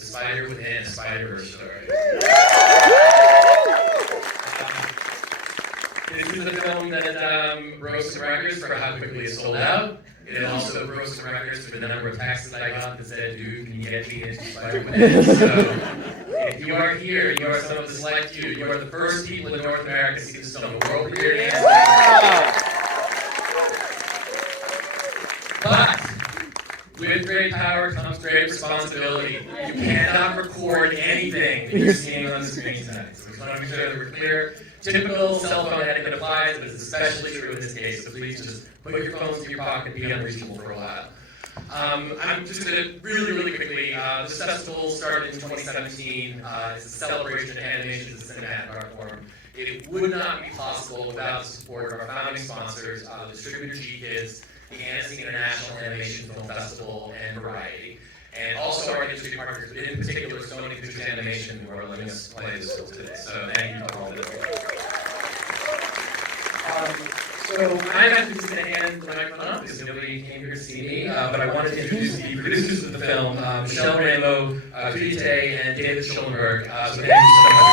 The Spider Within, a Spider-Verse story. This is a film that broke some records for how quickly it sold out. It also broke some records for the number of texts that I got that said, dude, can you get me into Spider-Man? So, if you are here, you are some of the select few. You are the first people in North America to see this film. The world premiere is. But, with great power comes great responsibility. You cannot record anything that you're seeing on the screen tonight. So we just want to make sure that we're clear. Typical cell phone etiquette applies, but it's especially true in this case, so please just put your phones in your pocket and be unreachable for a while. I'm just going to really quickly, this festival started in 2017. It's a celebration of animation as a cinematic art form. It would not be possible without the support of our founding sponsors, the distributor G-Kids, the Annecy International Animation Film Festival, and Variety. And also our industry partners, but in particular Sony Pictures Animation, who are letting us play this film today. So thank you to all of them. So I'm actually just going to hand the microphone up because nobody came here to see me, but I wanted to introduce the producers of the film, Michelle Raimo, Kouyate, and David Schulenburg. So thank you so much.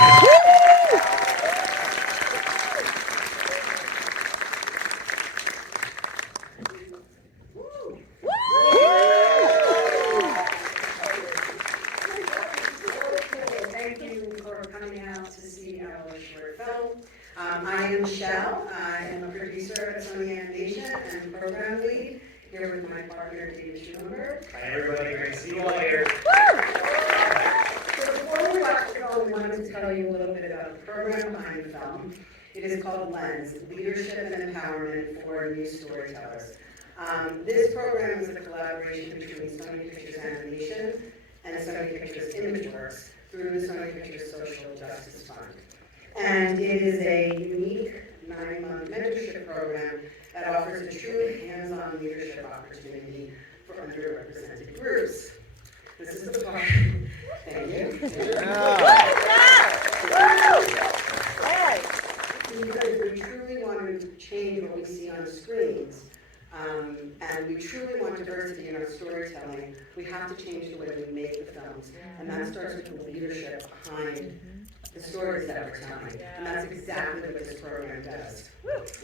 I am Michelle. I am a producer at Sony Animation and program lead here with my partner David Schulenburg. Hi everybody, great to see you all here. So before we watch the film, we wanted to tell you a little bit about the program behind the film. It is called Lens, Leadership and Empowerment for New Storytellers. This program is a collaboration between Sony Pictures Animation and Sony Pictures ImageWorks through the Sony Pictures Social Justice Fund. And it is a unique 9-month mentorship program that offers a true hands-on leadership opportunity for underrepresented groups. This is the part. Thank you. Because we truly want to change what we see on screens, and we truly want diversity in our storytelling, we have to change the way we make the films. And that starts with the leadership behind the stories that we're telling, and that's exactly what this program does. This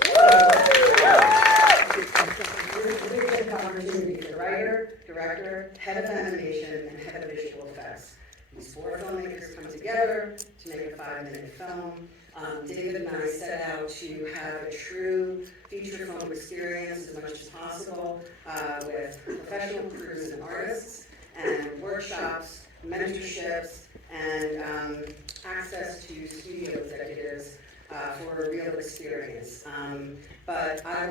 is a big opportunity for the writer, director, head of animation, and head of visual effects. These 4 filmmakers come together to make a 5-minute film. David and I set out to have a true feature film experience as much as possible with professional crews and artists, and workshops, mentorships, and access to studio executives for a real experience. But I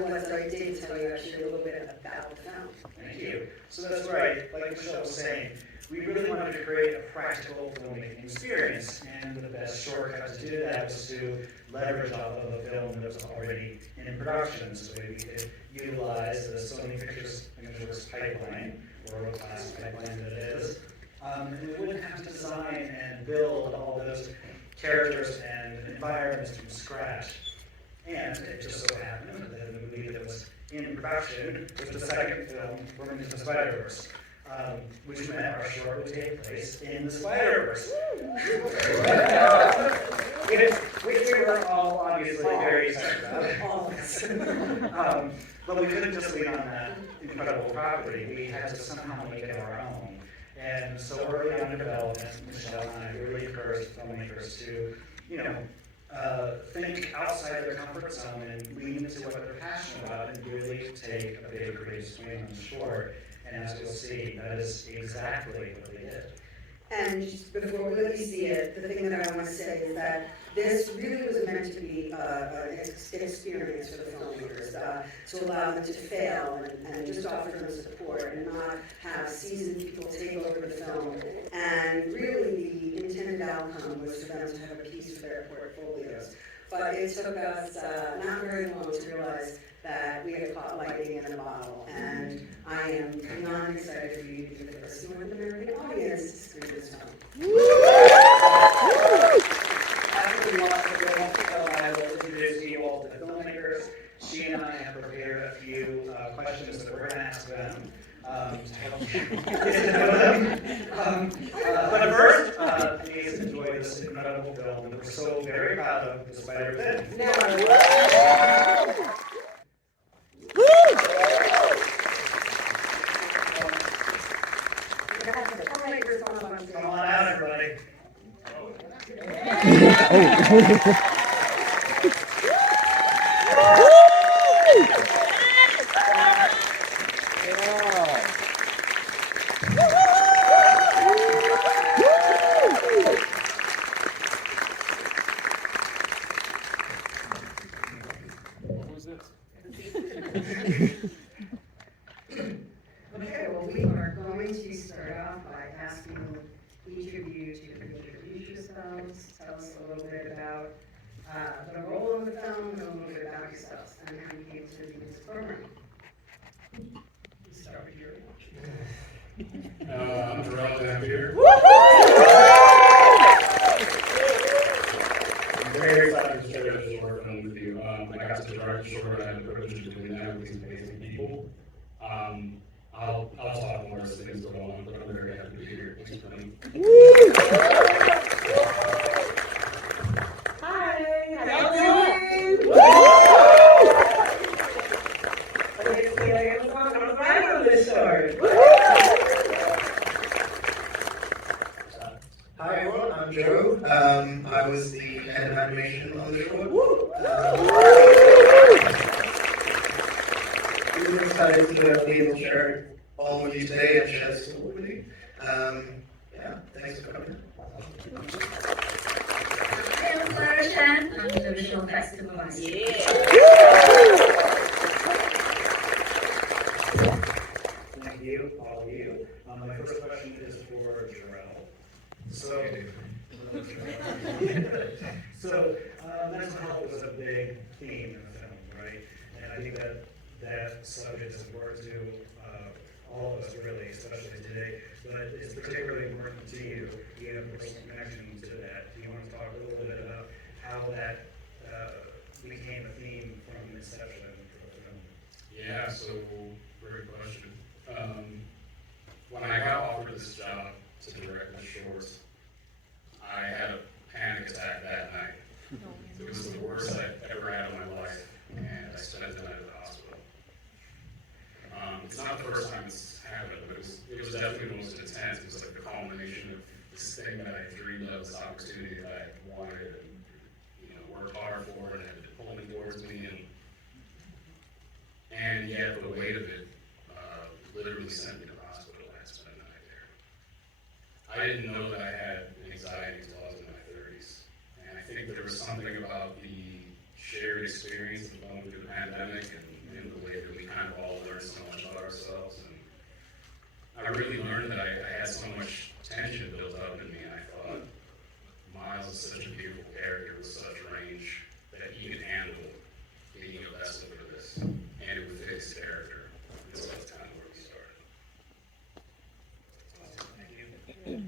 did tell you actually a little bit about the film. Thank you. So that's right, like Michelle was saying, we really wanted to create a practical filmmaking experience, and the best shortcut to do that was to leverage off of a film that was already in production, so we could utilize the Sony Pictures ImageWorks pipeline, world-class pipeline that it is. And we wouldn't have to design and build all those characters and environments from scratch. And it just so happened that the movie that was in production was the second film from Into the Spider-Verse, which meant our short would take place in the Spider-Verse. Which we were all obviously very excited about. But we couldn't just lean on that incredible property. We had to somehow make it our own. And so early on in development, Michelle and I really encouraged filmmakers to, think outside their comfort zone and lean into what they're passionate about and really take a big creative swing on the short. And as you'll see, that is exactly what they did. And just before we let you see it, the thing that I want to say is that this really was meant to be an experience for the filmmakers, to allow them to fail and just offer them support and not have seasoned people take over the film. And really the intended outcome was for them to have a piece for their portfolios. But it took us not very long to realize that we had caught lightning in a bottle, and I am beyond excited for you to be the first North American audience to screen this film. After we watch the film, I will introduce you all to the filmmakers. She and I have prepared a few questions that we're going to ask them to help you get to know them. But we're so very proud of despite everything. Now, Come on out, everybody. okay, well, we are going to start off by asking each of you to introduce yourselves, tell us a little bit about the role in the film, and a little bit about yourselves, and how you came to do this program. Let's start with you. I'm Jarelle Dampier. I'm very excited to share this short film with you. I got to direct the short. I had the privilege of doing that with these amazing people. I'll talk more as things go on, but I'm very happy to be here. Thanks for coming. Hi, how y'all doing? My name is Khaila Amazan. I'm the writer of this story. Hi everyone, I'm Joe. I was the head of animation on the short. Really excited to be able to share all with you today and share this with you. Yeah, thanks for coming. Hi, I'm Clara Chan. I'm the visual effects supervisor. Thank you, all of you. My first question is for Jarelle. So, mental health was a big theme in the film, right? And I think that subject is important to all of us, really, especially today. But it's particularly important to you. You have a personal connection to that. Do you want to talk a little bit about how that became a theme from inception of the film? Yeah, so great question. When I got offered this job to direct the shorts, I had a panic attack that night. It was the worst I've ever had in my life, and I spent the night at the hospital. It's not the first time it's happened, but it was definitely the most intense. It was like the culmination of this thing that I dreamed of, this opportunity that I wanted and worked hard for, and had been pulling towards me, and yet the weight of it literally sent me to the hospital. I had to spend the night there. I didn't know that I had anxiety until I was in my 30s, and I think there was something about the shared experience of going through the pandemic and the way that we kind of all learned so much about ourselves. And I really learned that I had so much tension built up in me, and I thought Miles is such a beautiful character with such range that he could handle being a vessel for this, and it would fit his character. And so that's kind of where we started. Thank you.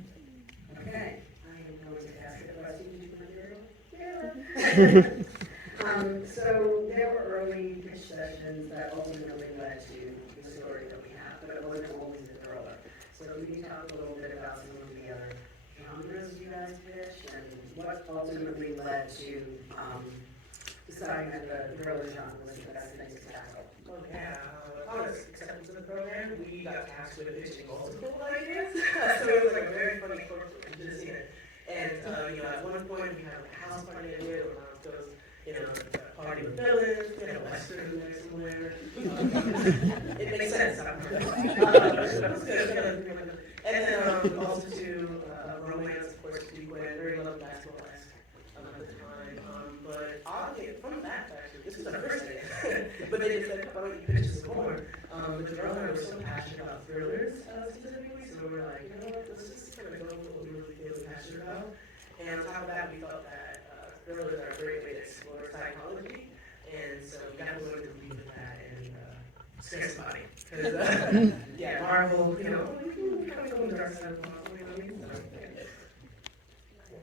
Okay, I am going to ask a question to Jarelle. So there were early pitch sessions that ultimately led to the story that we have, but it wasn't always a thriller. So can you talk a little bit about some of the other genres you guys pitched and what ultimately led to deciding that the thriller genre was the best thing to tackle? Okay, upon acceptance of the program, we got tasked with pitching multiple ideas. So it was like a very funny course to just see it. And at one point we had a house party idea where Miles goes, a party with villains, we had a western in there somewhere. It makes sense. That was good. And then also to romance, of course, we went very love basketball at the time. But oddly, from that actually, this was our first day. But they just said, why don't you pitch us more? But the brother was so passionate about thrillers specifically, so we were like, you know what, let's just kind of go with what we really feel passionate about. And on top of that, we felt that thrillers are a great way to explore psychology. And so we got a little bit deep with that and scare somebody. Because, yeah, Marvel, we kind of go in the dark side of Marvel, you know what I mean? So,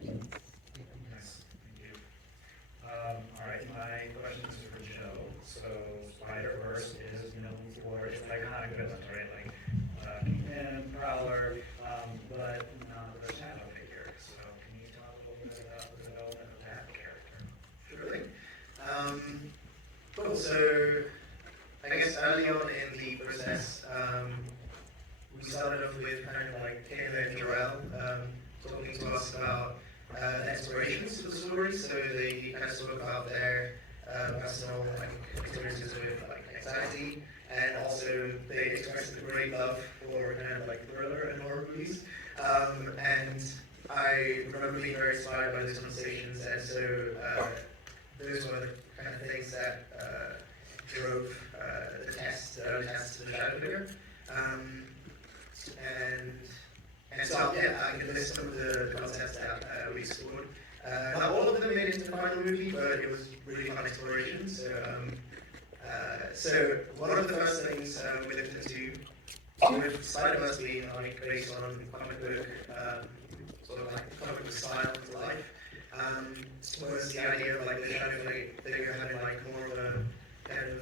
yeah. Nice, thank you. All right, my question is for Joe. So Spider-Verse is known for its iconic villains, right? Like Kingpin, Prowler, but not the shadow figure. So can you talk a little bit about the development of Cool. So I guess early on in the process, we started off with kind of like Khaila and Jarelle talking to us about the inspirations for the story. So they kind of spoke about their personal like experiences with like anxiety, and also they expressed a great love for kind of like thriller and horror movies. And I remember being very inspired by those conversations, and so those were the kind of things that drove the test to the shadow figure. And so yeah, I can list some of the concepts that we explored. Not all of them made it into the final movie, but it was really fun exploration. So one of the first things we looked into, with Spider-Verse being like based on comic book, sort of like comic book style to life, was the idea of like the shadow figure having like more of a kind of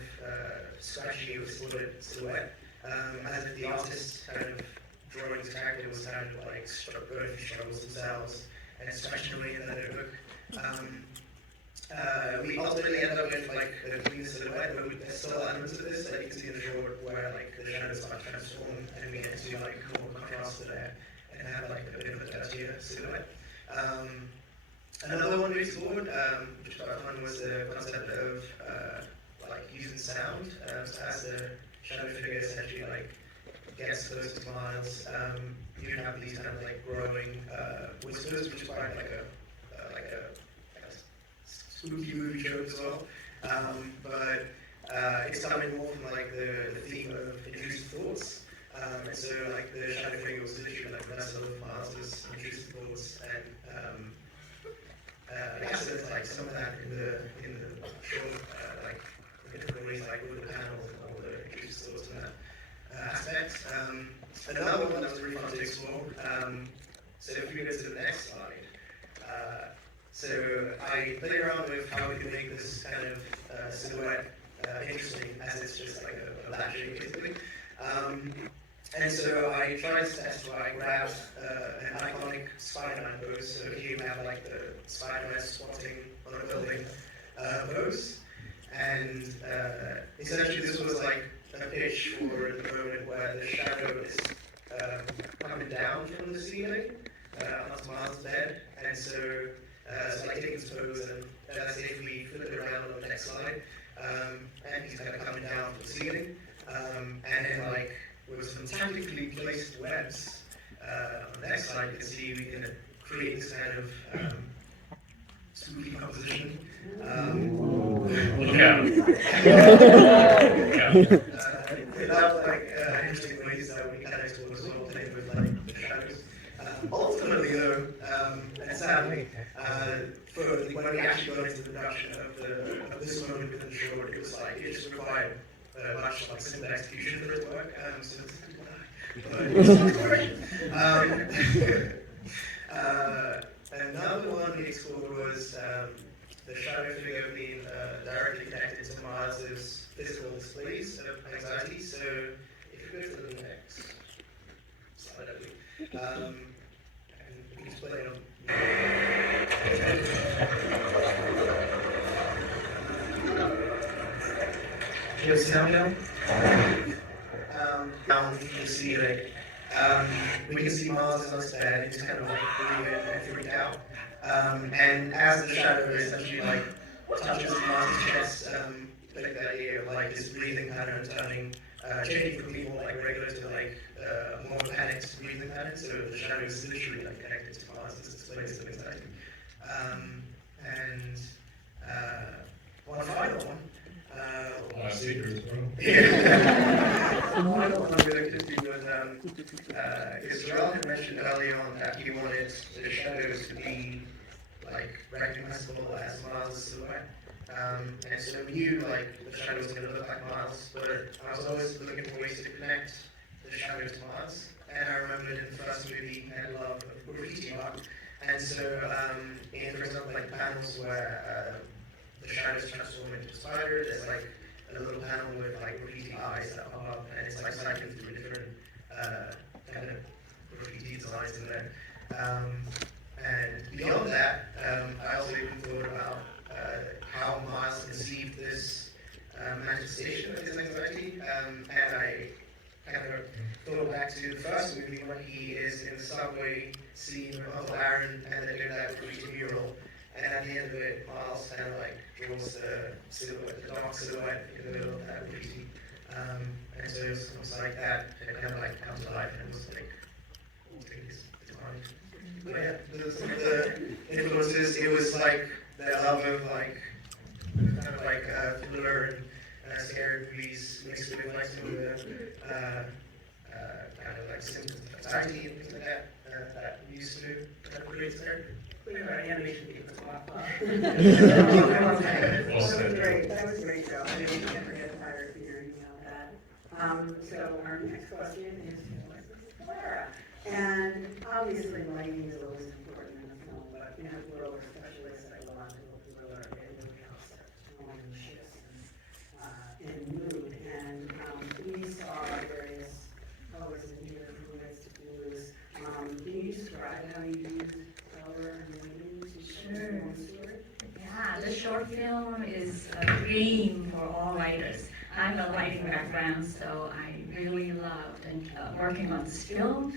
scratchy or silhouette, as if the artist kind of drawing this character was kind of like going through struggles themselves and scratching away in the notebook. We ultimately ended up with like a clean silhouette, but there's still elements of this that you can see in the short where like the shadows are transformed and we get to like more contrast there and have like a bit of a dirtier silhouette. Another one we explored, which was quite fun, was the concept of like using sound. So as the shadow figure essentially like gets close to Miles, you have these kind of like growing whispers, which is quite like a spooky movie joke as well. But it's coming more from like the theme of intrusive thoughts. And so like the shadow figure was literally like vessel of Miles's intrusive thoughts, and yeah, so there's like some of that in the short, like in different ways, like with the panels and all the intrusive thoughts and that aspect. Another one that was really fun to explore. So if we go to the next slide. So I played around with how we could make this kind of silhouette interesting, as it's just like a latch basically. And so I tried to test where I grabbed an iconic Spider-Man pose. So here we have like the Spider-Man squatting on a building pose. And essentially this was like a pitch for the moment where the shadow is coming down from the ceiling onto Miles' bed. And so it's like taking this pose, and as if we flip it around on the next slide, and he's kind of coming down from the ceiling. And then like with some tactically placed webs on the next slide, you can see we can create this kind of spooky composition. Without like interesting ways that we kind of explore as well, playing with like the shadows. Ultimately though, and sadly, when we actually got into the production of this moment within the short, it was like it just required much like simple execution for it to work. So another one we explored was the shadow figure being directly connected to Miles' physical displays of anxiety. So if you go to the next slide, I believe, and we can play it on. You have sound now? Down from the ceiling. We can see Miles is on his bed, and he's kind of like breathing and freaked out. And as the shadow essentially like touches Miles' chest, like that idea of like his breathing pattern turning, changing from being more like regular to like more panicked breathing pattern. So the shadow is literally like connected to Miles' displays of anxiety. And one final one. Secrets, bro. The final one we looked into was because Jarelle had mentioned early on that he wanted the shadows to be like recognizable as Miles' silhouette. And so we knew like the shadows were going to look like Miles, but I was always looking for ways to connect the shadows to Miles. And I remembered in the first movie he had a love of graffiti art. And so in, for example, like panels where the shadows transform into a spider, there's like a little panel with like graffiti eyes that pop up, and it's like cycling through different kind of graffiti designs in there. And beyond that, I also even thought about how Miles conceived manifestation of his anxiety, and I kind of thought back to the first movie when he is in the subway scene with Uncle Aaron and they're doing that graffiti mural, and at the end of it, Miles kind of like draws the silhouette, the dark silhouette in the middle of that graffiti, and so it was almost like that, it kind of like comes to life and it was like, oh, it's fine. But yeah, some of the influences, it was like that love of like, kind of like thriller and scary movies mixed with like some of the kind of like symptoms of anxiety and things like that that we used to do that creates there. Our animation people talk about. That was great. That was great, Joe. I mean, you can't forget the prior theory about that. So our next question is Clara. And obviously lighting is always important in a film, but we have little specialists that go on to thriller and really helps tone and shifts and mood. And we saw various colors in here from reds to blues. Can you describe how you use color and lighting to share one story? Yeah, the short film is a dream for all writers. I have a writing background, so I really loved working on this film.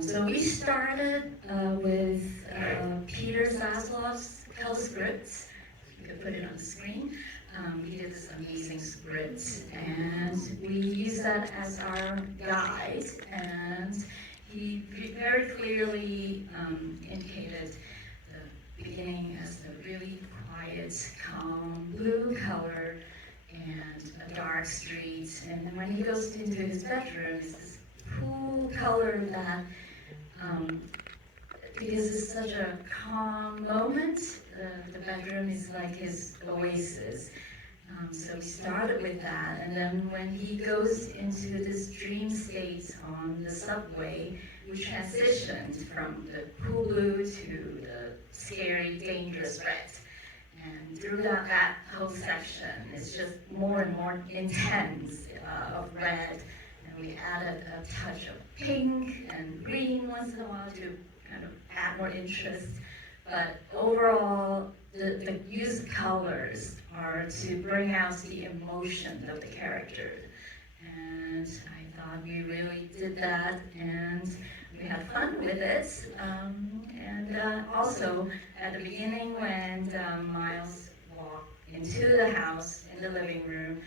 So we started with Peter Zaslav's color scripts. You could put it on the screen. We did this amazing script, and we used that as our guide. And he very clearly indicated the beginning as a really quiet, calm blue color and a dark street. And then when he goes into his bedroom, it's this cool color that, because it's such a calm moment, the bedroom is like his oasis. So we started with that, and then when he goes into this dream state on the subway, we transitioned from the cool blue to the scary, dangerous red. And throughout that whole section, it's just more and more intense of red. And we added a touch of pink and green once in a while to kind of add more interest. But overall, the use of colors are to bring out the emotion of the character. And I thought we really did that, and we had fun with it. And also, at the beginning when Miles walked into the house, in the living room,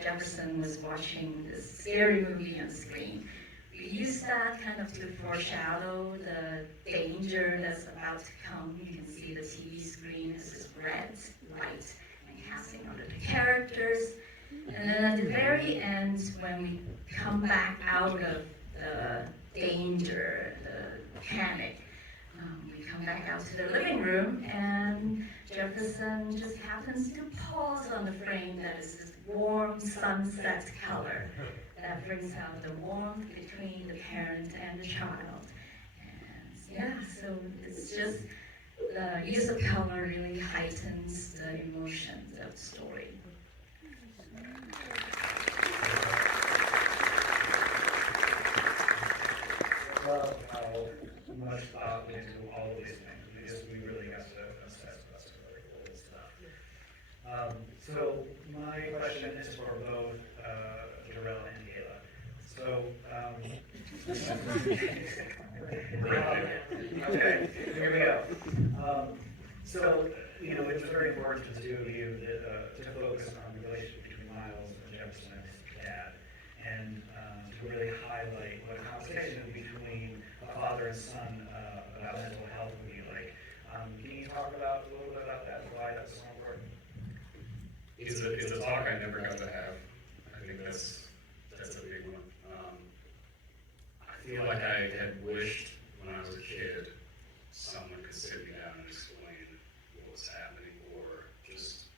Jefferson was watching this scary movie on screen. We used that kind of to foreshadow the danger that's about to come. You can see the TV screen is this red light and casting onto the characters. And then at the very end, when we come back out of the danger, the panic, we come back out to the living room, and Jefferson just happens to pause on the frame that is this warm sunset color that brings out the warmth between the parent and the child. And yeah, so it's just the use of color really heightens the emotions of the story. Love how much thought went into all of these things, because we really got to assess some really cool stuff. So my question is for both Jarelle and Khaila. So, okay, here we go. So, it was very important to the two of you to focus on the relationship between Miles and Jefferson and his dad, and to really highlight what a conversation between a father and son about mental health would be like. Can you talk a little bit about that and why that's so important? It's a talk I never got to have. I think that's a big one. I feel like I had wished when I was a kid someone could sit me down and explain what was happening, or just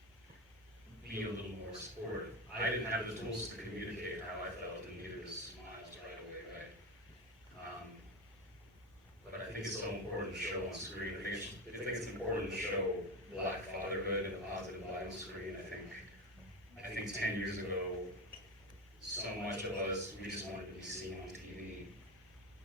be a little more supportive. I didn't have the tools to communicate how I felt, and neither does Miles right away, right? But I think it's so important to show on screen. I think it's important to show Black fatherhood in a positive light on screen. I think 10 years ago, so much of us, we just wanted to be seen on TV.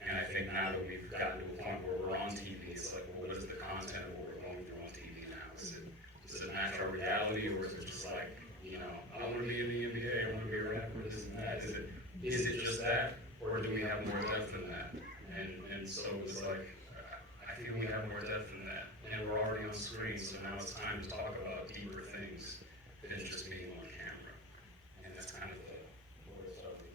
And I think now that we've gotten to a point where we're on TV, it's like, well, what is the content of what we're going through on TV now? Does it match our reality, or is it just like, I want to be in screen, so now it's time to talk about deeper things than just being on camera. And that's kind of where it started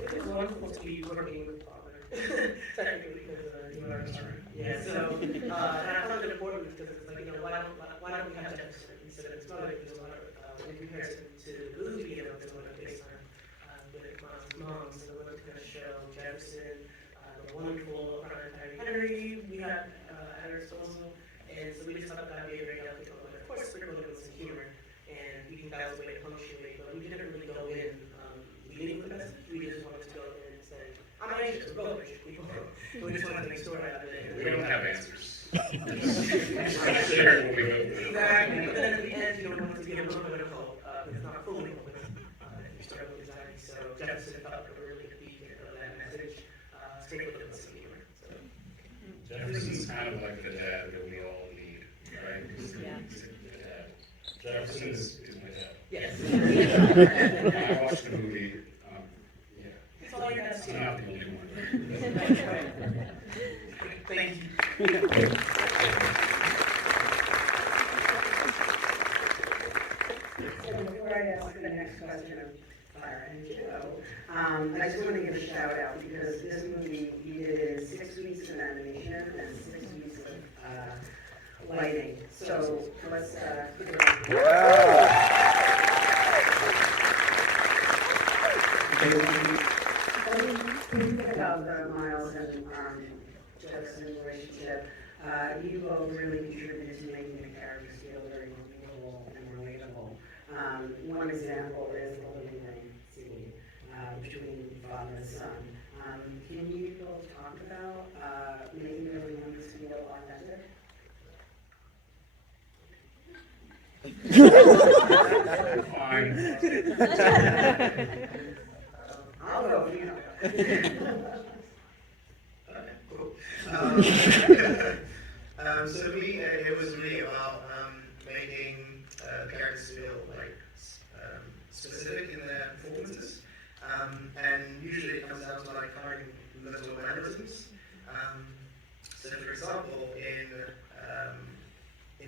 It was wonderful to be working with Father, technically, because you are yeah. So, and I found it important because it's like, why don't we have Jefferson instead of his mother? Because a lot of in comparison to the movie video, there's a lot of FaceTime with mom's mom, so we wanted to kind of show Jefferson, the wonderful Henry we had at our disposal, and so we just thought that would be a very healthy moment. Of course, sprinkle it with some humor, and we think that was a way to punctuate, but we didn't really go in leading with the message. We just wanted to go in and say, I'm anxious, we're both anxious people. We just wanted to make a story out of it. We don't have answers. Just share what we go through. Exactly, but then at the end, we wanted to give a little bit of hope, but it's not fully hope, if you're struggling with anxiety. So Jefferson felt like a really good beacon of that message. Stay with it, some humor. So. Jefferson's kind of like the dad that we all need, right? He's the dad. Jefferson is my dad. Yes. When I watched the movie, yeah. It's all you guys I'm see. not the only one. Thank you. So before I ask the next question of Clara and Joe, I just want to give a shout out because this movie, we did in 6 weeks of animation and 6 weeks of lighting. So let's give it Think about the Miles and Jefferson relationship. You both really contributed to making the characters feel very believable and relatable. One example is the living room scene between father and son. Can you both talk about making the living rooms feel authentic? Fine. I'll go, you know. So me, it was really about making characters feel like specific in their performances, and usually it comes down to like finding little mannerisms. So for example, in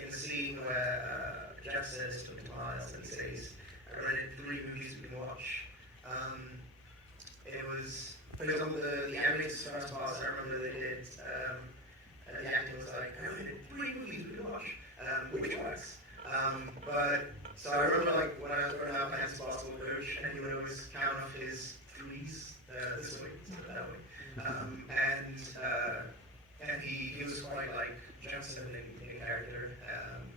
the scene where Jeff says to Miles and says, "I rented 3 movies we can watch." It was, for example, the animators first pass, I remember they did, the acting was like, "I rented 3 movies we can watch," which works. But, so I remember like when I was growing up, I had a basketball coach, and he would always count off his threes this way, that way. And he was quite like Johnson in character,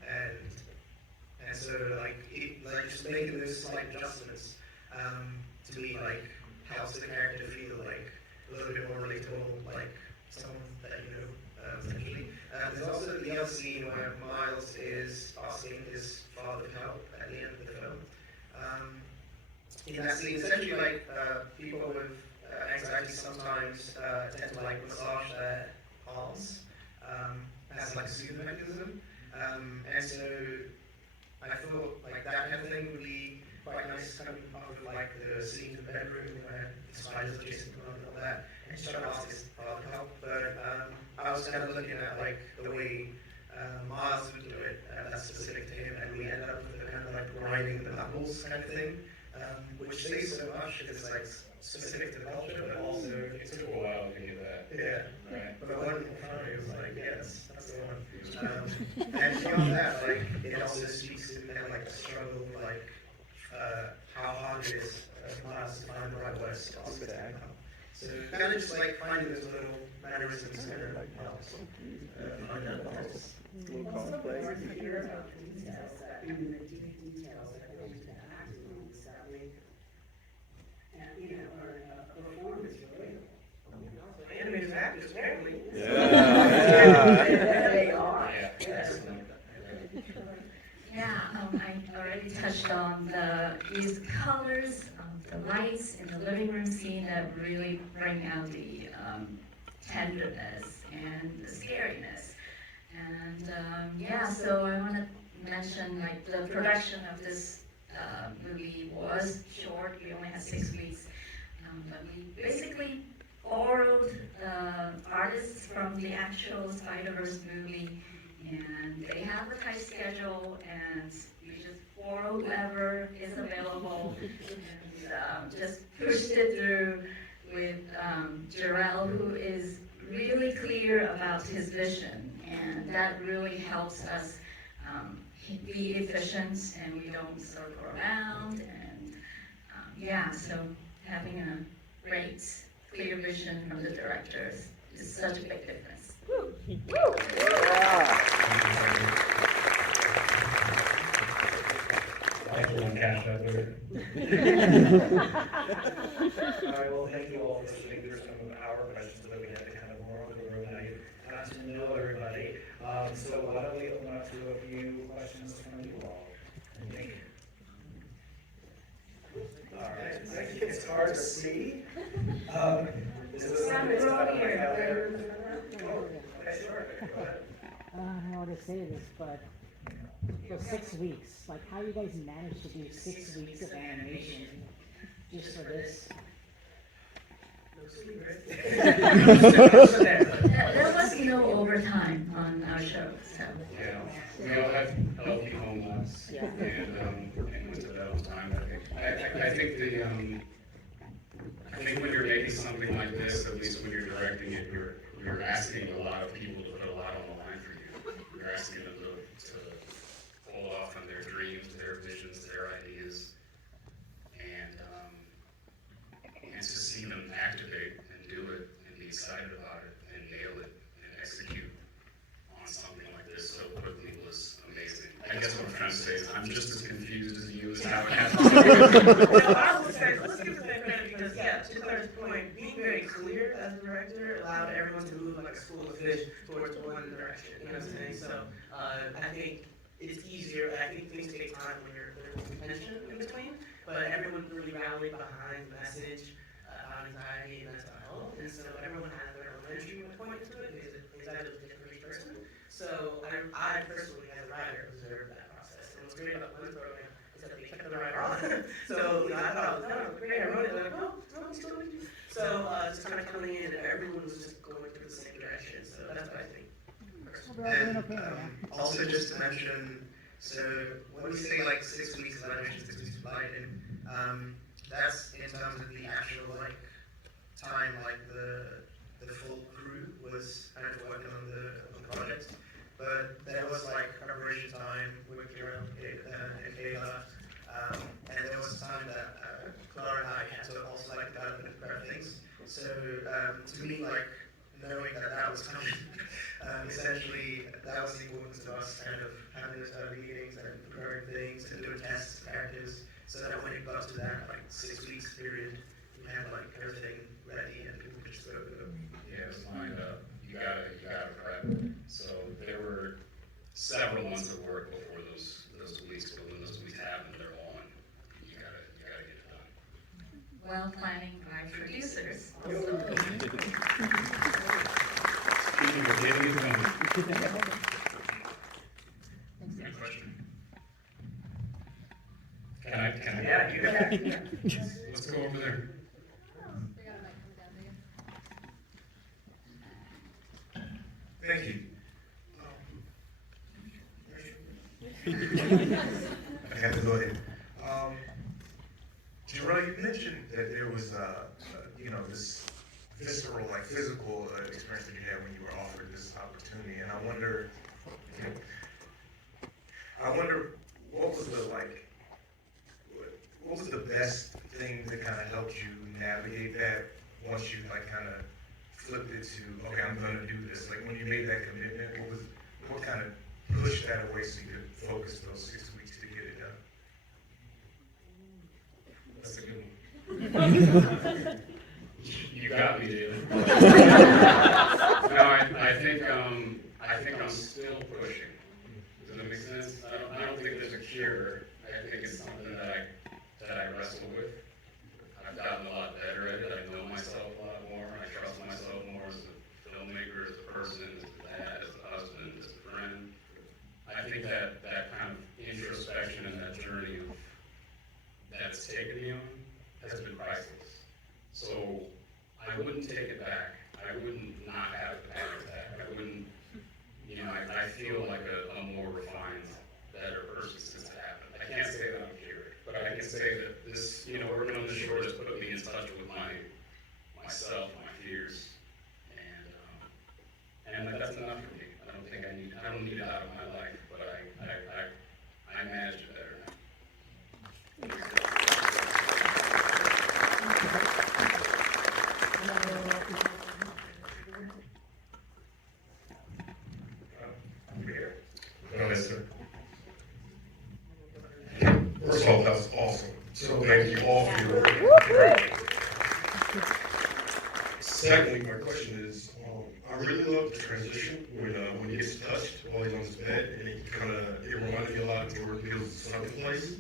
and so like just making those slight adjustments to me like helps the character feel like a little bit more relatable, like someone that you know essentially. There's also the other scene where Miles is asking his father for help at the end of the film. In that scene, essentially like people with anxiety sometimes tend to like massage their arms as like a soothing mechanism, and so I thought like that kind of thing would be quite nice, kind of part of like the scene in the bedroom where the spiders are chasing around and all that, and he's trying to ask his father for help. But I was kind of looking at like the way Miles would do it, that's specific to him, and we ended up with a kind of like grinding the knuckles kind of thing, which says so much because it's like specific to the culture, but also It took a while to get that. yeah. Right. But when it was like, yes, that's the one. And beyond that, like it also speaks to kind of like the struggle, like how hard it is for Miles to find the right words to ask for help. So kind of just like finding those little mannerisms kind of like helps find that balance. Also, it's hard to hear about the details that, the deep details that go into the acting that make, or a performance relatable. Animated actors, apparently. They are. Yeah, I already touched on these colors, the lights in the living room scene that really bring out the tenderness and the scariness. And so I want to mention like the production of this movie was short. We only had 6 weeks. But we basically borrowed artists from the actual Spider-Verse movie, and they have a tight schedule, and we just borrow whoever is available, and just pushed it through with Jarelle, who is really clear about his vision, and that really helps us be efficient, and we don't circle around, and yeah, so having a great, clear vision from the directors is such a big difference. Excellent cash out there. All right, well, thank you all for sitting through some of our questions so that we had to kind of more on the road now. You got to know everybody. So why don't we open up to a few questions from you all? Thank you. All right, I think it's hard to see. Is this something that's out there? Oh, okay, sure. Go ahead. I don't know how to say this, but for 6 weeks, like how you guys managed to do 6 weeks of animation just for this? There was no overtime on our show, so. Yeah, we all have healthy home lives, and went to that all the time. I think when you're making something like this, at least when you're directing it, you're asking a lot of people to put a lot on the line for you. You're asking them to pull off on their dreams, their visions, their ideas, and to see them activate and do it and be excited about it and nail it and execute on something like this so quickly was amazing. I guess what I'm trying to say is I'm just as confused as you as how it happened. I would say, let's give it that credit because, yeah, to Claire's point, being very clear as a director allowed everyone to move like a school of fish towards one direction, you know what I'm saying? So, I think it's easier, I think things take time when there's tension in between, but everyone really rallied behind the message about anxiety and mental health, and so everyone has their own entry point to it because anxiety is different for each person. So, I personally, as a writer, observed that process. And what's great about the Lens program is that they kept the writer on. So, I thought it was great. I wrote it, like, oh, we still need you. So, just kind of coming in, and everyone was just going through the same direction. So, that's what I think. And also just to mention, so when we say like 6 weeks of animation, 6 weeks of lighting, that's in terms of the actual like time, like the full crew was kind of working on the project. But there was like preparation time with Jarelle and Khaila, and there was time that Clara and I had to also like develop and prepare things. So to me, like knowing that was coming, essentially that was the importance of us kind of having those early meetings and preparing things and doing tests, characters, so that when it got to that like 6 weeks period, we had like everything ready and people could just go. Yeah, it's lined up. You gotta prep. So there were several months of work before those weeks, but when those weeks happen, they're on. You gotta get it done. Well planning by producers. Speaking of getting it done. Good question. Can I? Yeah, you can. Let's go over there. Thank you. I have to go ahead. Jarelle, you mentioned that there was, this visceral, like physical experience that you had when you were offered this opportunity, and I wonder what was the best thing that kind of helped you navigate that once you like kind of flipped it to, okay, I'm going to do this. Like when you made that commitment, what kind of pushed that away so you could focus those 6 weeks to get it done? That's a good one. You got me, David. No, I think I'm still pushing. Does that make sense? I don't think there's a cure. I think it's something that I wrestle with. I've gotten a lot better at it. I know myself a lot more. I trust myself more as a filmmaker, as a person, as a dad, as a husband, as a friend. I think that kind of introspection and that journey that it's taken me on has been priceless. So I wouldn't take it back. I wouldn't not have it back. I wouldn't, I feel like a more refined, better person since it happened. I can't say that I'm cured, but I can say that this, working on the short has put me in touch with myself, my fears, and that's enough for me. I don't need it out of my life, but I manage it better now. Go ahead, sir. First of all, that was awesome. So thank you all for your work. Secondly, my question is, I really love the transition when he gets touched while he's on his bed, and it reminded me a lot of Jordan Peele's Sunday Place.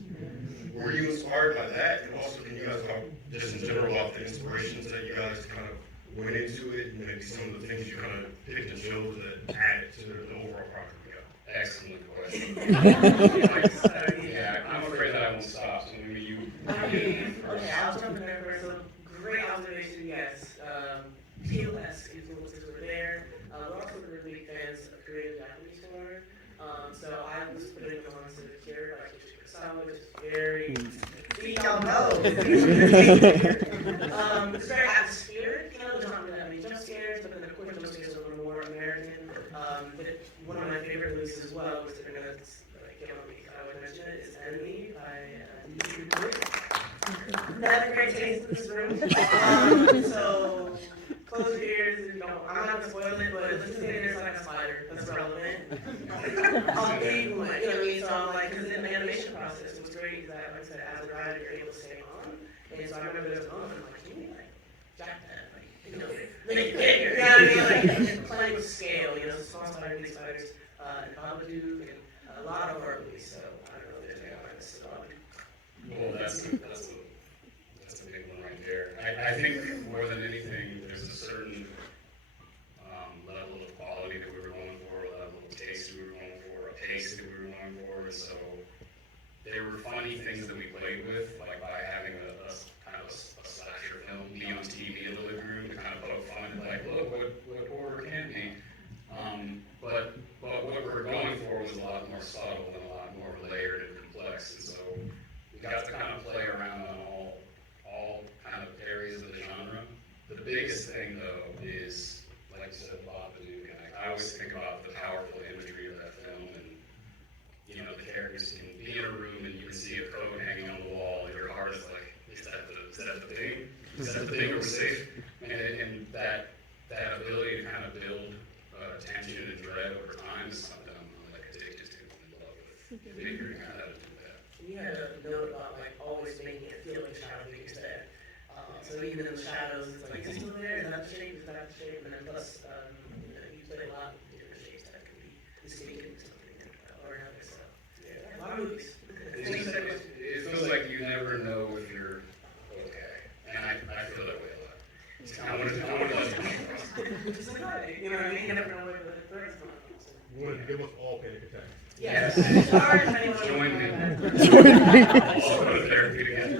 Were you inspired by that? And also, can you guys talk just in general about the inspirations that you guys kind of went into it, and maybe some of the things you kind of picked and chose that added to the overall project? Excellent question. Yeah, I'm afraid that I won't stop, so maybe you. Okay, I'll jump in there first. So, great observation, yes. Peele-esque influences were there. We're also really big fans of Korean Japanese horror. So I was putting on to the cure, like Kurosawa, which is very, y'all know. It's very atmospheric, the genre that jump scares, but then of course jump scares are a little more American. But one of my favorite movies as well, which they're gonna I would mention it, is Enemy by TheMovieReport.com. Not a great taste in this room. So close your ears and don't. I'm not gonna spoil it, but let's say there's like a spider that's relevant. On big one, you know what I mean? So I'm like, because in the animation process, it was great that, like I said, as a writer, you're able to stay on. And so I remember there was a moment, I'm like, can you jack that? Make it bigger. You know what I mean? Like, playing with scale, small spider, big spiders, and Babadook, and a lot of horror movies. So I don't know if there's any other ones. Well, that's a big one right there. I think more than anything, there's a certain level of quality that we were going for, a level of taste we were going for, a pace that we were going for, and so there were funny things that we played with, like by having a kind of a slasher film be on TV in the living room to kind of poke fun and like, look what horror can be. But what we were going for was a lot more subtle and a lot more layered and complex, and so we got to kind of play around on all kind of areas of the genre. The biggest thing though is, like you said, Babadook, and I always think about the powerful imagery of that film, and the characters can be in a room and you can see a code hanging on the wall, and your heart is like, is that the thing? Is that the thing? Are we safe? And that ability to kind of build tension and dread over time is something I'm like addicted to and in love with. Figuring out how to do that. You had a note about like always making it feel like shadow being there. So even in the shadows, it's like, is it still there? Is that the shape? Is that the shape? And then plus, you play a lot of different shapes that can be distinct into something or another. So yeah, a lot of movies. It feels like you never know if you're okay, and I feel that way a lot. I want to let you know. Just like that, you know what I mean? You never know where the threat's going to come. You want to give us all panic attacks. Yes. Join me. All go to therapy together.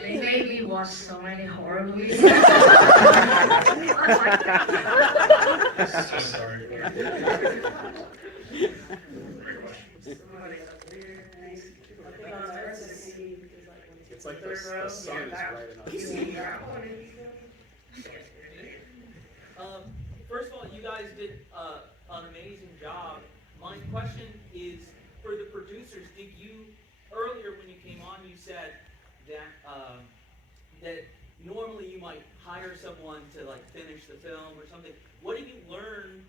They made me watch so many horror movies. So sorry. Great question. It's like the sun is right in First of all, you guys did an amazing job. My question is for the producers. Did you earlier when you came on, you said that that normally you might hire someone to like finish the film or something. What did you learn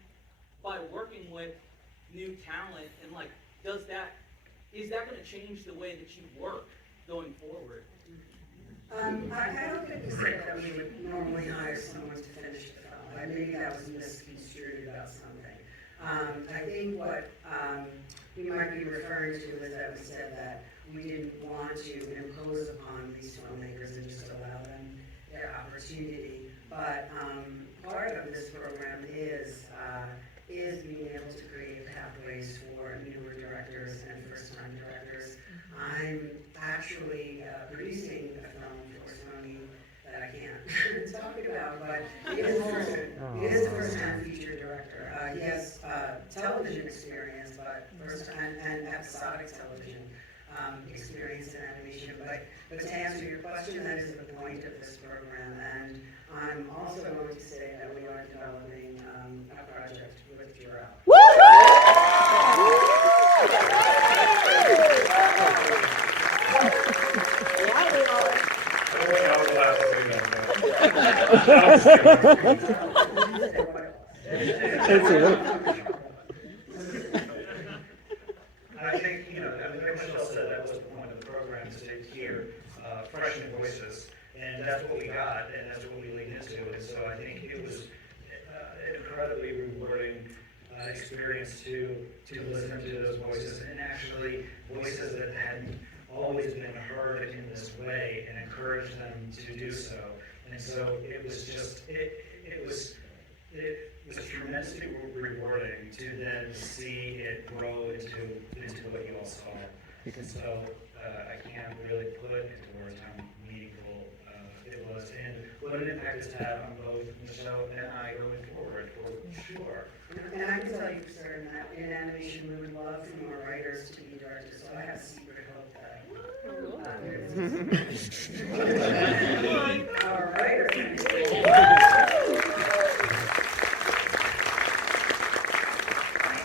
by working with new talent, and like is that going to change the way that you work going forward? I don't think we said that we would normally hire someone to finish the film. Maybe that was misconstrued about something. I think what we might be referring to is that we said that we didn't want to impose upon these filmmakers and just allow them their opportunity. But part of this program is being able to create pathways for newer directors and first-time directors. I'm actually producing a film for Sony that I can't to talk about, but he is the first-time feature director. He has television experience, but and episodic television experience in animation. But to answer your question, that is the point of this program. And I'm also going to say that we are developing a project with Jarelle. I think, like Michelle said, that was the point of the program, is to hear fresh new voices, and that's what we got, and that's what we leaned into, and so I think it was an incredibly rewarding experience to listen to those voices, and actually voices that hadn't always been heard in this way, and encourage them to do so. And so it was just, it was tremendously rewarding to then see it grow into what you all saw. And so I can't really put into words how meaningful it was, and what an impact it's had on both Michelle and I going forward, for sure. And I can tell you for certain that in animation we would love for more writers to be directors, so I have a secret hope that our writers.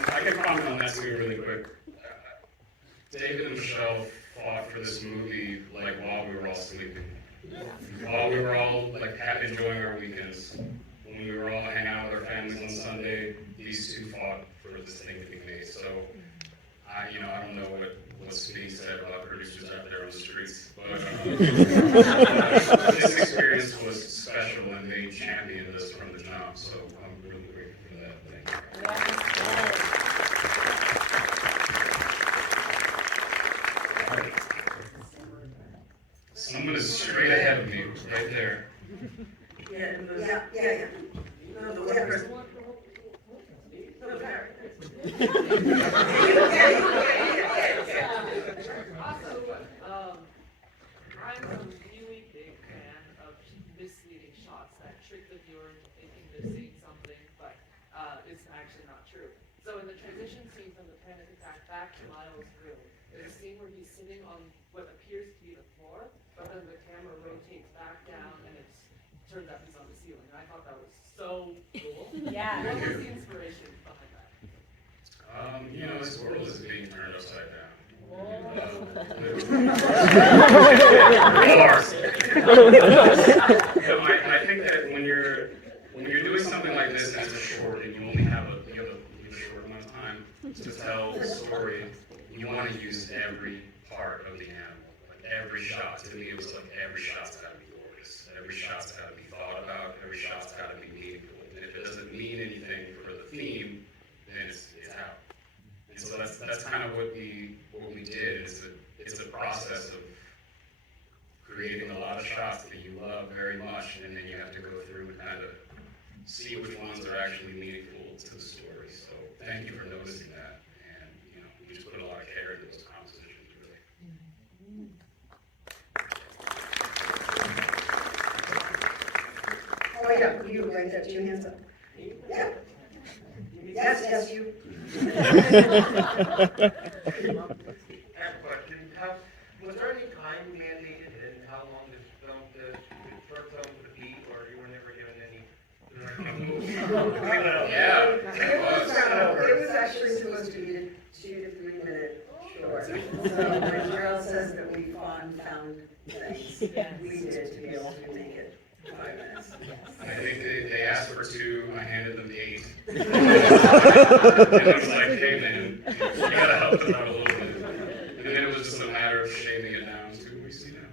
I can comment on that too really quick. David and Michelle fought for this movie like while we were all sleeping. While we were all like enjoying our weekends. When we were all hanging out with our families on Sunday, these two fought for this thing to be made. So I don't know what's being said about producers out there on the streets, but this experience was special and they championed us from the jump. So I'm really grateful for that. Thank you. Someone is straight ahead of me, right there. Yeah. No, the other person. I'm a really big fan of misleading shots that trick the viewer into thinking they're seeing something, but it's actually not true. So in the transition scene from the panic attack back to Miles' room, there's a scene where he's sitting on what appears to be the floor, but then the camera rotates back down and it turns out he's on the ceiling. And I thought that was so cool. Yeah. What was the inspiration behind that? This world is being turned upside down. I think that when you're doing something like this and it's a short and you only have a short amount of time to tell the story, you want to use every part of the animal. Like every shot, to me it was like every shot's got to be gorgeous. Every shot's got to be thought about. Every shot's got to be meaningful. And if it doesn't mean anything for the theme, then it's out. And so that's kind of what we did. It's a process of creating a lot of shots that you love very much, and then you have to go through and kind of see which ones are actually meaningful to the story. So thank you for noticing that. And we just put a lot of care into those compositions, really. Oh yeah, you right there, 2 hands up. Yeah. Yes, you. I have a question. Was there any time mandated in how long the short film would be, or you were never given any? It was actually supposed to be a 2 to 3 minute short. So when Jarelle says that we fought and found things, we did to be able to make it 5 minutes. I think they asked for 2, I handed them 8. And I was like, hey man, you gotta help us out a little bit. And then it was just a matter of shaving it down to 2 weeks now.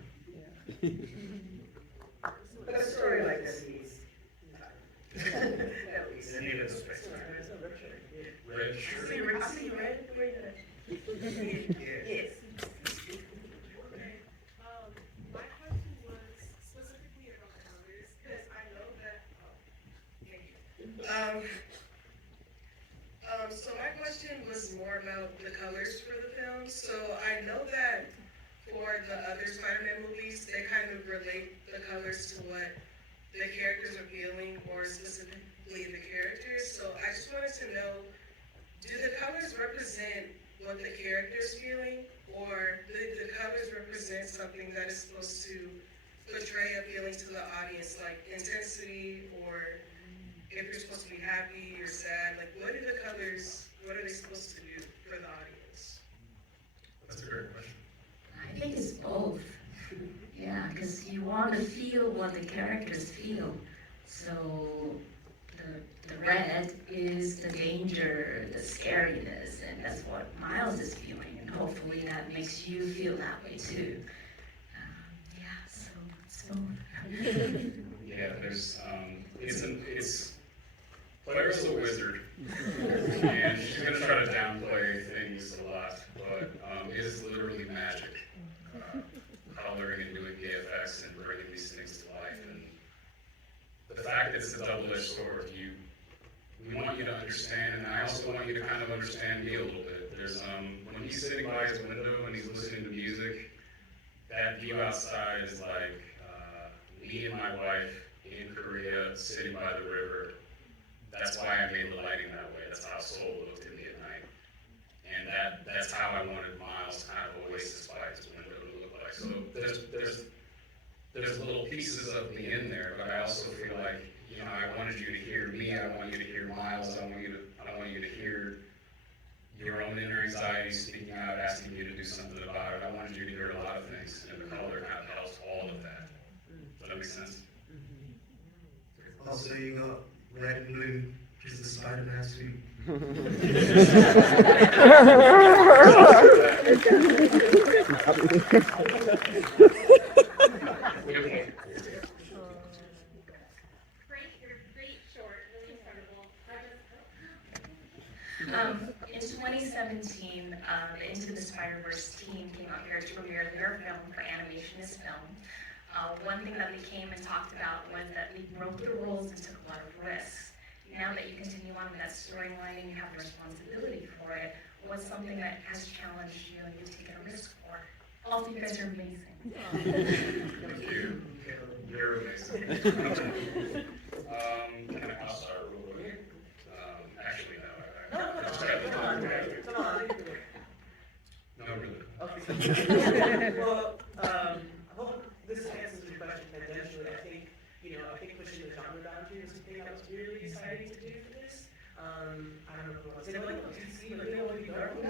But a story like this needs time. At least in even space. Red shirt. I see you, right? Yes. My question was specifically about colors, because I know that. So my question was more about the colors for the film. So I know that for the other Spider-Man movies, they kind of relate the colors to what the characters are feeling, or specifically the characters. So I just wanted to know, do the colors represent what the character is feeling, or do the colors represent something that is supposed to portray a feeling to the audience, like intensity, or if you're supposed to be happy or sad? Like, what are the colors, what are they supposed to do for the audience? That's a great question. I think it's both. Yeah, because you want to feel what the characters feel. So the red is the danger, the scariness, and that's what Miles is feeling. And hopefully that makes you feel that way too. Yeah, so it's both. Yeah, there's, it's Claire's a wizard, and she's gonna try to downplay things a lot, but it is literally magic. Coloring and doing VFX and bringing these things to life, and the fact that it's a double-edged sword, we want you to understand, and I also want you to kind of understand me a little bit. There's, when he's sitting by his window and he's listening to music, that view outside is like me and my wife in Korea sitting by the river. That's why I made the lighting that way. That's how Seoul looked at me at night. And that's how I wanted Miles' kind of oasis by his window to look like. So there's little pieces of me in there, but I also feel like, you know, I wanted you to hear me, I want you to hear Miles, I want you to hear your own inner anxiety speaking out, asking you to do something about it. I wanted you to hear a lot of things, and the color kind of helps all of that. Does that make sense? Also, you got red and blue, which is the Spider-Man suit. In 2017, the Into the Spider-Verse team came out here to premiere their film for Animationist Film. One thing that we came and talked about was that we broke the rules and took a lot of risks. Now that you continue on with that storyline and you have the responsibility for it, what's something that has challenged you and you've taken a risk for? All of you guys are amazing. Thank you. You're amazing. I'll start real quick. Actually, no. Come on. No, really. Okay. Well, I hope this answers your question tangentially. I think pushing the genre boundary is something that was really exciting to do for this. I don't know if you want to say, like, DC, but they don't want to be dark. No,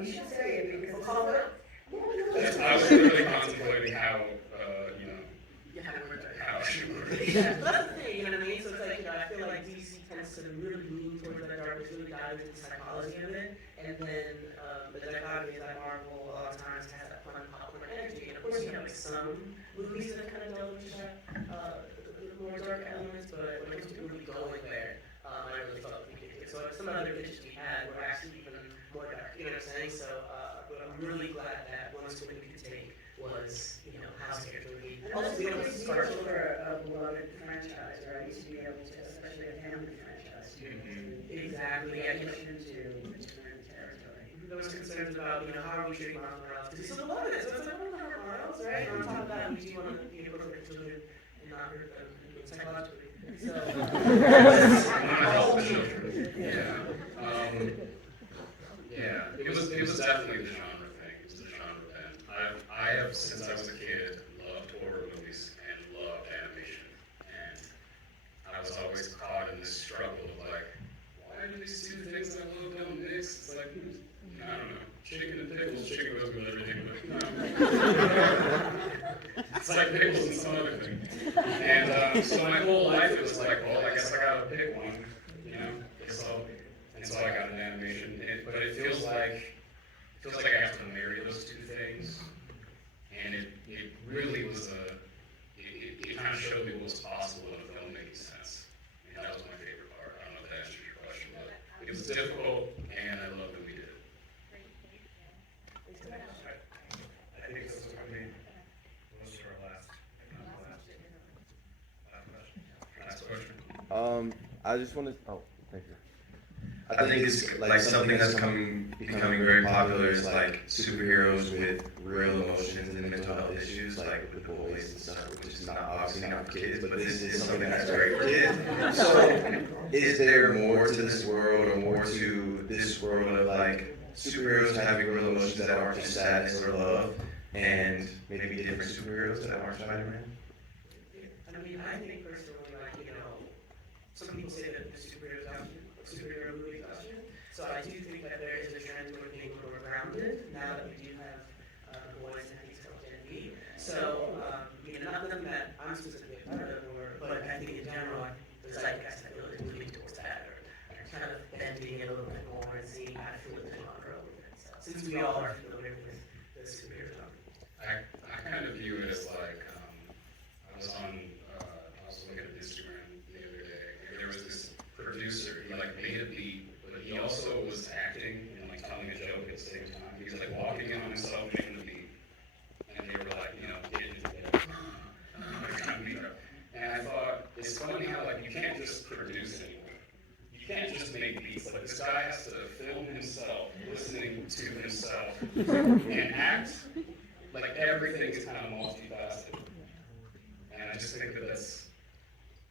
you should say it because We'll call it out. I was really contemplating how, how I should work. Yeah, so that's the thing, you know what I mean? So it's like, I feel like DC tends to really lean towards that darkness, really dive into the psychology of it, and then the dichotomy is that Marvel a lot of times has that fun popcorn energy, and of course, like some movies that kind of delve into that more dark elements, but when it comes to really going there, I really felt we could. So some other pitches we had were actually even more dark, you know what I'm saying? So, but I'm really glad that one swing we could take was, how scared would be. also be able to start over a beloved franchise, right? To be able to, especially a family franchise, to be able to exactly, push into different territory. There was concerns about, how are we treating Miles Morales, because he's so beloved, so it's like, oh, not Miles, right? And on top of that, we do want to be able to protect children and not hurt them psychologically. So, yeah, it was definitely the genre thing. It was the genre thing. I have, since I was a kid, loved horror movies and loved animation, and I was always caught in this struggle of like, why do these two things I love don't mix? It's like, I don't know, chicken and pickles. Chicken goes with everything, but it's like pickles and some other thing. And so my whole life it was like, well, I guess I gotta pick one, and so I got an animation. But it feels like I have to marry those two things, and it really was it kind of showed me what was possible in a film making sense. And that was my favorite part. I don't know if that answers your question, but it was difficult, and I love that we did it. I think this is probably most of our last question. Last question. I just want to. Oh, thank you. I think it's like something that's becoming very popular is like superheroes with real emotions and mental health issues, like with boys and stuff, which is not obviously not for kids, but this is something that's very for kids. So, is there more to this world, or more to this world of like superheroes having real emotions that aren't just sadness or love, and maybe different superheroes that aren't Spider-Man? I mean, I think personally, like, you know, some people say that the superhero movies are shit. So I do think that there is a trend toward being more grounded now that we do have boys and things like Gen V. So, you know, not nothing that I'm specifically a part of, but I think in general, the zeitgeist, I feel is moving towards that, or kind of bending it a little bit more and seeing how to feel the genre a little bit. So, since we all are familiar with the superhero genre. I kind of view it as like, I was looking at Instagram the other day, and there was this producer, he like made a beat, but he also was acting and like telling a joke at the same time. He was like walking in on himself making the beat, and they were like, you know, getting together, kind of beat up. And I thought, it's funny how like you can't just produce anymore. You can't just make beats. Like this guy has to film himself, listening to himself, and act. Like everything is kind of multifaceted. And I just think that that's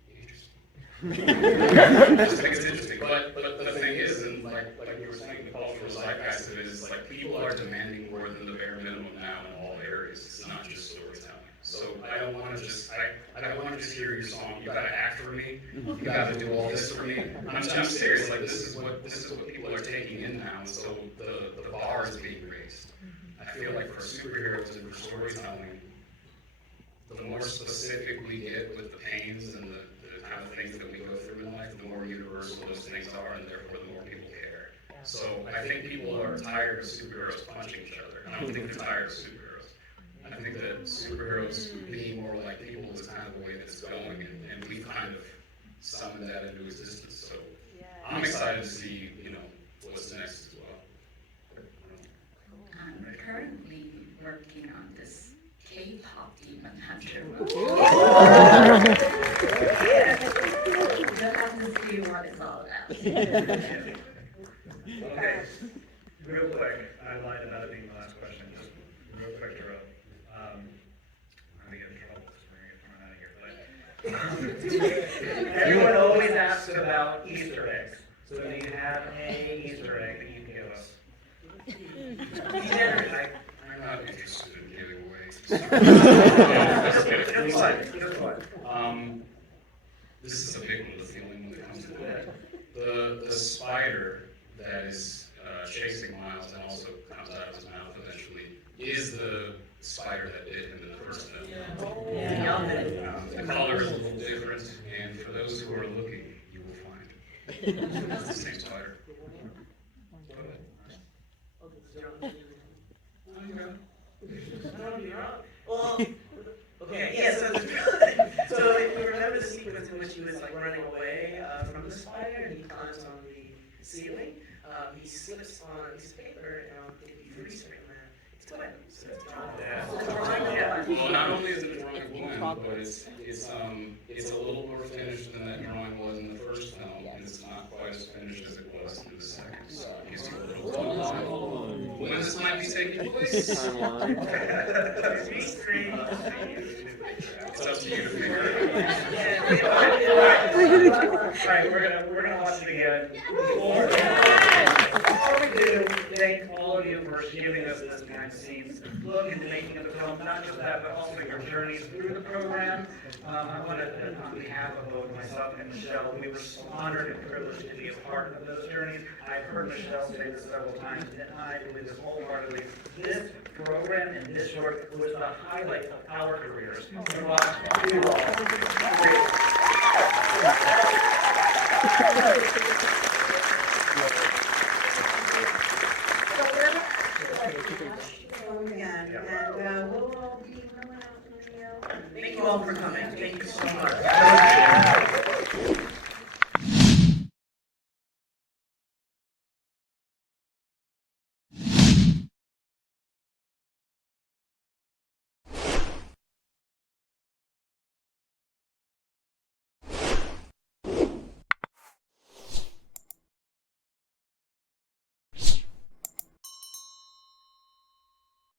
interesting. I just think it's interesting. But the thing is, and like you were saying, the cultural zeitgeist of it is like people are demanding more than the bare minimum now in all areas. It's not just storytelling. So I don't want to just hear your song. You gotta act for me. You gotta do all this for me. I'm serious. Like this is what people are taking in now. So the bar is being raised. I feel like for superheroes and for storytelling, the more specific we get with the pains and the kind of things that we go through in life, the more universal those things are, and therefore the more people care. So I think people are tired of superheroes punching each other. I don't think they're tired of superheroes. I think that superheroes being more like people is kind of the way that it's going, and we kind of summoned that into existence. So I'm excited to see, you know, what's next as well. I'm currently working on this K-pop Demon Hunter movie. You'll have to see what it's all about. Okay, real quick, I lied about it being the last question, just real quick, Jarelle. I'm gonna get in trouble because we're gonna get thrown out of here, but everyone always asks about Easter eggs. So do you have a Easter egg that you can give us? I'm not interested in giving away. This is a big one, the feeling when it comes to that. The spider that is chasing Miles and also comes out of his mouth eventually is the spider that bit him in the first film. The color is a little different, and for those who are looking, you will find it's the same spider. Well, okay, yeah, so if you remember the sequence in which he was like running away from the spider and he climbs on the ceiling, he slips on a piece of paper and I think he frees him that. It's Gwen. So it's drawing. Well, not only is it a drawing of Gwen, but it's a little more finished than that drawing was in the first film, and it's not quite as finished as it was in the second. So it gives you a little timeline. When this might be taking place? It's up to you to figure it out. Alright, we're gonna watch it again. Before we do, thank all of you for giving us this behind the scenes look into making of the film, not just that, but also your journeys through the program. I want to, on behalf of both myself and Michelle, we were so honored and privileged to be a part of those journeys. I've heard Michelle say this several times, and I believe this wholeheartedly. This program and this work was the highlight of our careers. So, you all. Again, and we'll all be coming out in the Thank you all for coming. Thank you so much.